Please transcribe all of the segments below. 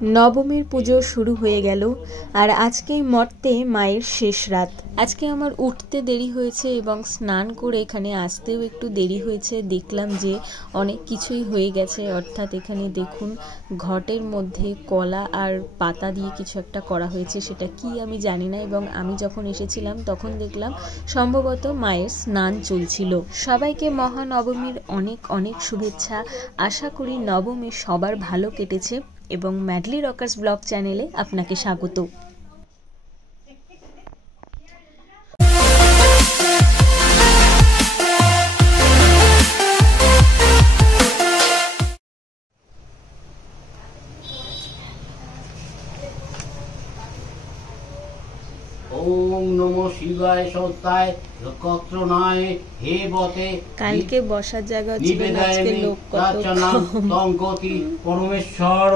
নবমীর পুজো শুরু হয়ে গেল আর আজকেই মর্তে মায়ের শেষ রাত। আজকে আমার উঠতে দেরি হয়েছে এবং স্নান করে এখানে আসতেও একটু দেরি হয়েছে। দেখলাম যে অনেক কিছুই হয়ে গেছে, অর্থাৎ এখানে দেখুন ঘটের মধ্যে কলা আর পাতা দিয়ে কিছু একটা করা হয়েছে, সেটা কি আমি জানি না। এবং আমি যখন এসেছিলাম তখন দেখলাম সম্ভবত মায়ের স্নান চলছিল। সবাইকে মহানবমীর অনেক অনেক শুভেচ্ছা। আশা করি নবমী সবার ভালো কেটেছে এবং ম্যাডলি রকার্স ব্লগ চ্যানেলে আপনাকে স্বাগত। ওম নমো শিবায় সত্তায় কত্র নয় হে বতে। কালকে বসার জায়গা ছিল না, আজকে লোক কত তঙ্কতি পরমেশ্বর।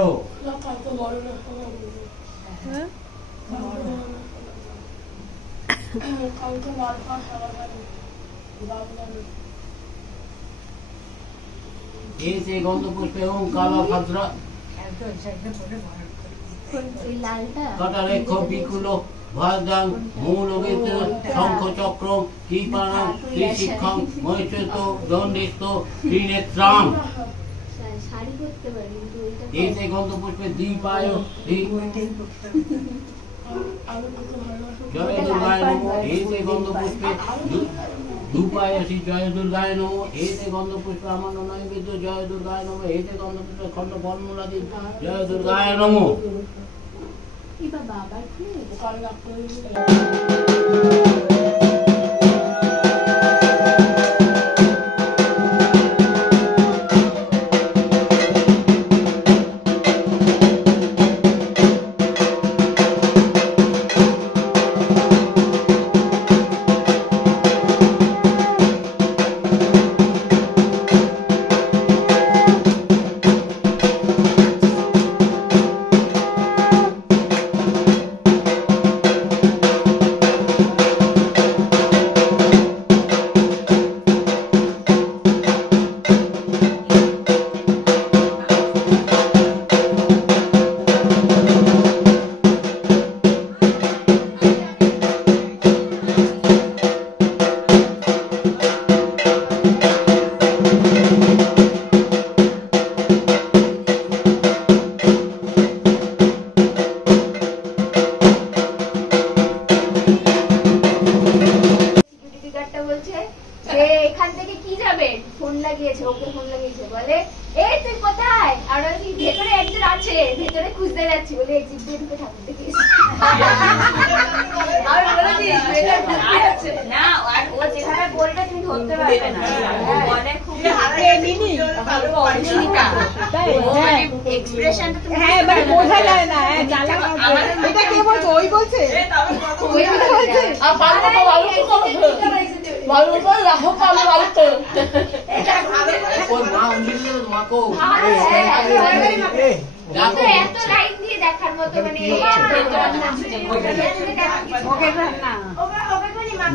এসে গন্ধপুষ্পে ওম কালা ভদ্রা কটারেক্ষ বিকুল ভদ্রাং মূলবেত শঙ্খ চক্র কৃপাণং শ্রীশিক্ষং মৈত্রেত দণ্ডিত ত্রিনেত্রাম। এসে গন্ধপুষ্পে দীপায় জয় দুর্গায় নমঃ। এসে গন্ধপুষ্পে ধূপায়সী জয় দুর্গায় নমঃ। এসে গন্ধপুষ্পে আমার নৈবেদ্য জয় দুর্গায় নমঃ। এসে গন্ধপুষ্পে খণ্ড ফলমূলাদি জয় দুর্গায় নমঃ।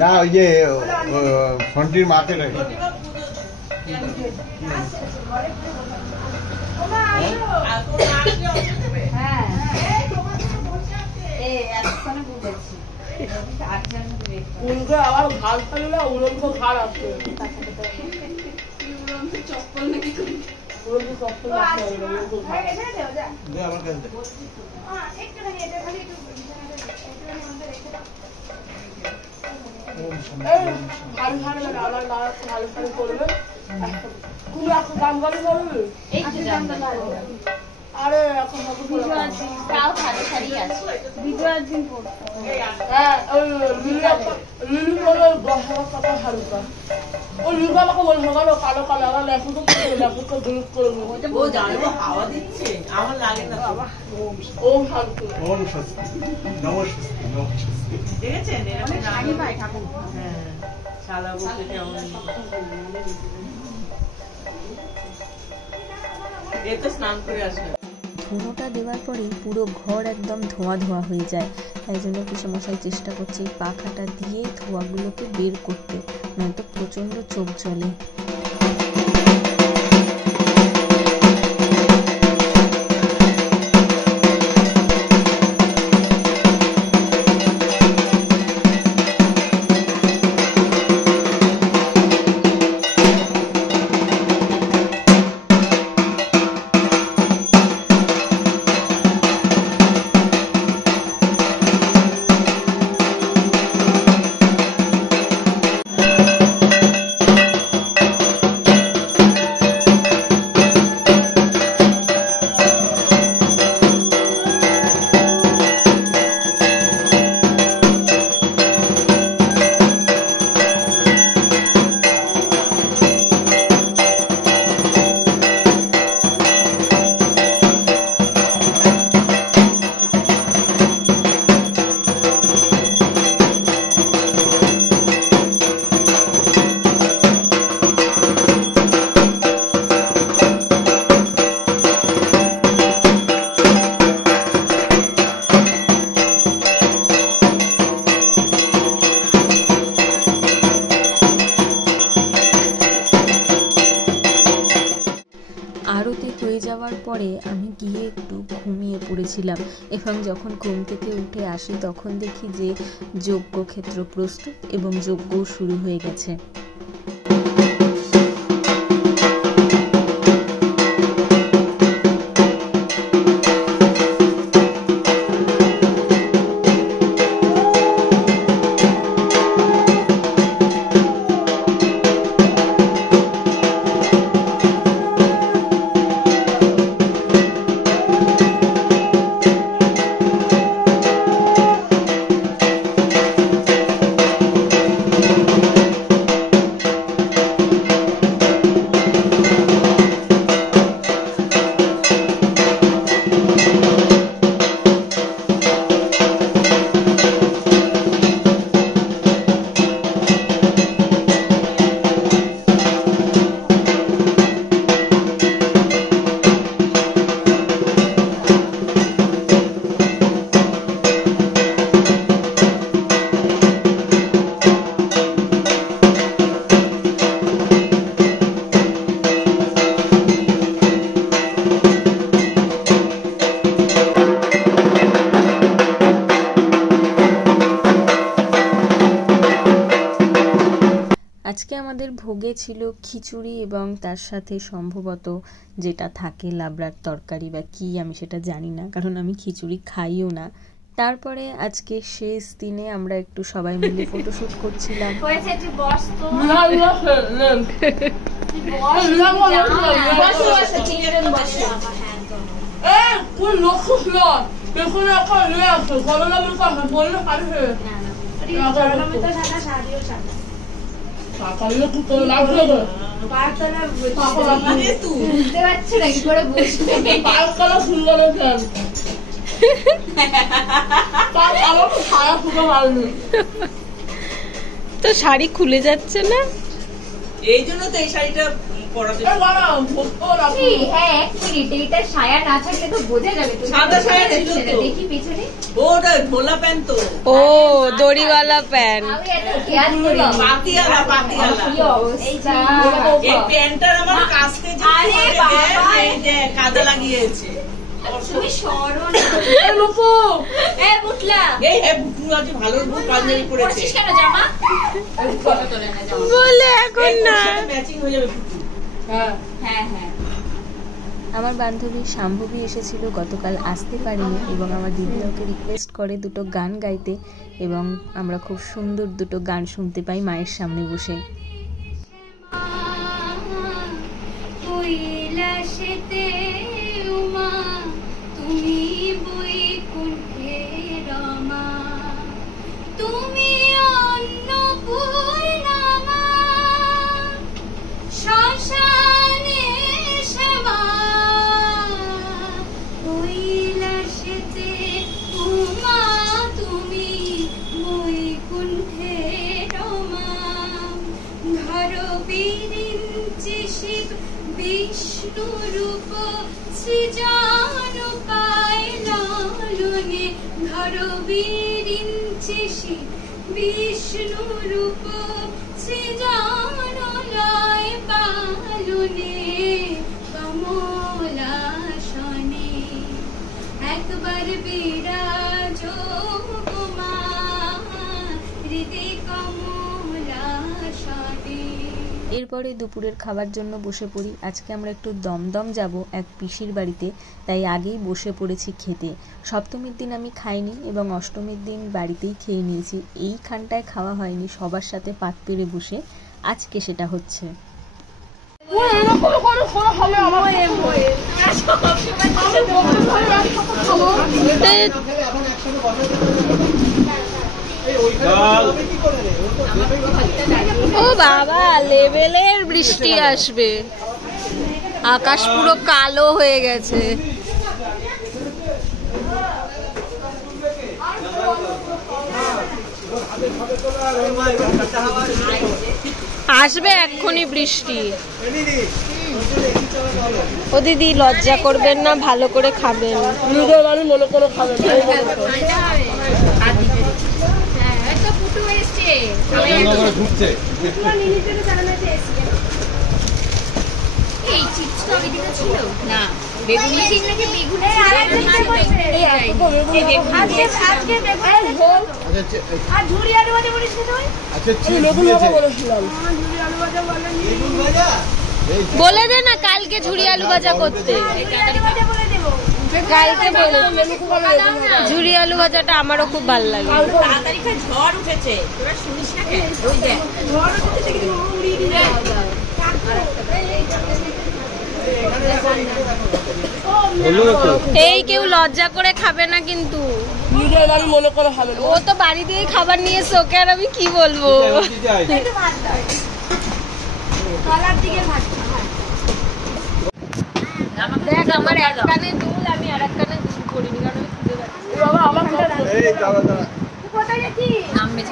না ওই যে ফন্টির মাকে রেখে আবার ঘাল ফেললে উড়ন্ত ঘাড় আসছে। চপ্পল নাকি উড়ন্ত চপ্পল করবে খুব এখন দাম গাড়ি করবে। আরে এখন কালো কালো আমার লেফু লেফুকে দূর করবো হাওয়া দিচ্ছে আমার লাগে না বাবা। ওম শান্তি ওম স্বস্তি নমস্কার নমস্কার। দেখেছেন এরকম শাড়ি পায় ঠাকুর। হ্যাঁ সাদা বলতে কেমন এতে স্নান করে আসবে। ধুনোটা দেওয়ার পরে পুরো ঘর একদম ধোঁয়া ধোঁয়া হয়ে যায়, তাই জন্য পিসেমশাই চেষ্টা করছে পাখাটা দিয়ে ধোঁয়াগুলোকে বের করতে, নয়তো প্রচণ্ড চোখ জ্বলে। পড়েছিলাম এবং যখন ঘুম থেকে উঠে আসি তখন দেখি যে যজ্ঞক্ষেত্র প্রস্তুত এবং যজ্ঞও শুরু হয়ে গেছে। আজকে আমাদের ভোগে ছিল খিচুড়ি এবং তার সাথে সম্ভবত যেটা থাকে লাবড়ার তরকারি বা কি, আমি সেটা জানি না, কারণ আমি খিচুড়ি খাইও না। তারপরে আজকে শেষ দিনে আমরা একটু সবাই মিলে ফটোশুট করছিলাম। তো শাড়ি খুলে যাচ্ছে না, এই জন্য তো এই শাড়িটা পরাতে। এটা সায়া না থাকলে তো বোঝা যাবে। সাদা সায়া ছিল তো, দেখি পেছনে ওটা ঢোলা প্যান্ট তো। ও দড়িওয়ালা প্যান্ট, আমি এত খেয়াল করি। পাতিয়ালা পাতিয়ালা কি অবস্থা! এই প্যান্টটার আমার কাছতে যে আরে বাবা! এই যে কাদা লাগিয়েছে। তুমি সরো না। এই লুকু, এ বুটলা, এই হে বুটু আজ ভালো পাঞ্জাবি পরেছে। পড়ছিস কেন জামা? ফটো তোলে না জামা বলে এখন না ম্যাচিং হয়ে যাবে বুটু। হ্যাঁ হ্যাঁ হ্যাঁ। আমার বান্ধবী শাম্ভবী এসেছিল গতকাল, আসতে পারেনি এবং আমার দিদি ওকে রিকোয়েস্ট করে দুটো গান গাইতে এবং আমরা খুব সুন্দর দুটো গান শুনতে পাই মায়ের সামনে বসে। বিষ্ণুরূপ সৃজন পায় লালনে, ধর বিরিঞ্চি শিব বিষ্ণুরূপ সৃজন লয় পালনে, কমলাসনে একবার বিরাজ মা হৃদয় কমলাসনে। এরপরে দুপুরের খাবার জন্য বসে পড়ি। আজকে আমরা একটু দমদম যাব এক পিসির বাড়িতে, তাই আগেই বসে পড়েছি খেতে। সপ্তমীর দিন আমি খাইনি এবং অষ্টমীর দিন বাড়িতেই খেয়ে নিয়েছি। এইখানটায় খাওয়া হয়নি সবার সাথে পাত পেরে বসে, আজকে সেটা হচ্ছে। ও বাবা, লেভেলের বৃষ্টি আসবে, আকাশ পুরো কালো হয়ে গেছে। আসবে এক্ষুনি বৃষ্টি। ও দিদি লজ্জা করবেন না, ভালো করে খাবেন। এই চিপস তো আমি দিকে ছিল না। বেগুনি ঠিক নাকি বেগুনি আর ঝুড়ি আলু ভাজা বলিস না তুই? আচ্ছা বেগুন ভাজা বলেছিলাম। ঝুড়ি আলু ভাজা বলেনি। বেগুন ভাজা বলে দে না কালকে ঝুড়ি আলু ভাজা করতে। আলু ভাজা বলে দেবো। কালকে বলে ঝুড়ি আলু ভাজাটা আমারও খুব ভালো লাগে। তাড়াতাড়ি করে ঝড় উঠেছে, তোরা শুনিস না কেন? ওই দেখ ঝড় উঠেছে কিন্তু মামা উড়িয়ে দিলে। এই কেউ লজ্জা করে খাবে না কিন্তু। আমি মনে করে হবে ও তো বাড়ি দিয়েই খাবার নিয়ে এসে, ওকে আর আমি কি বলবো। একটু ভাত দাও। তলার দিকে ভাত দাও। দেখ আমার এক কানে দুল, আমি আর এক কানে দুল করিনি কারণ আমি খুঁজে পাচ্ছি না। এই দাঁড়া দাঁড়া তুই কোথায় যাচ্ছিস? নামবে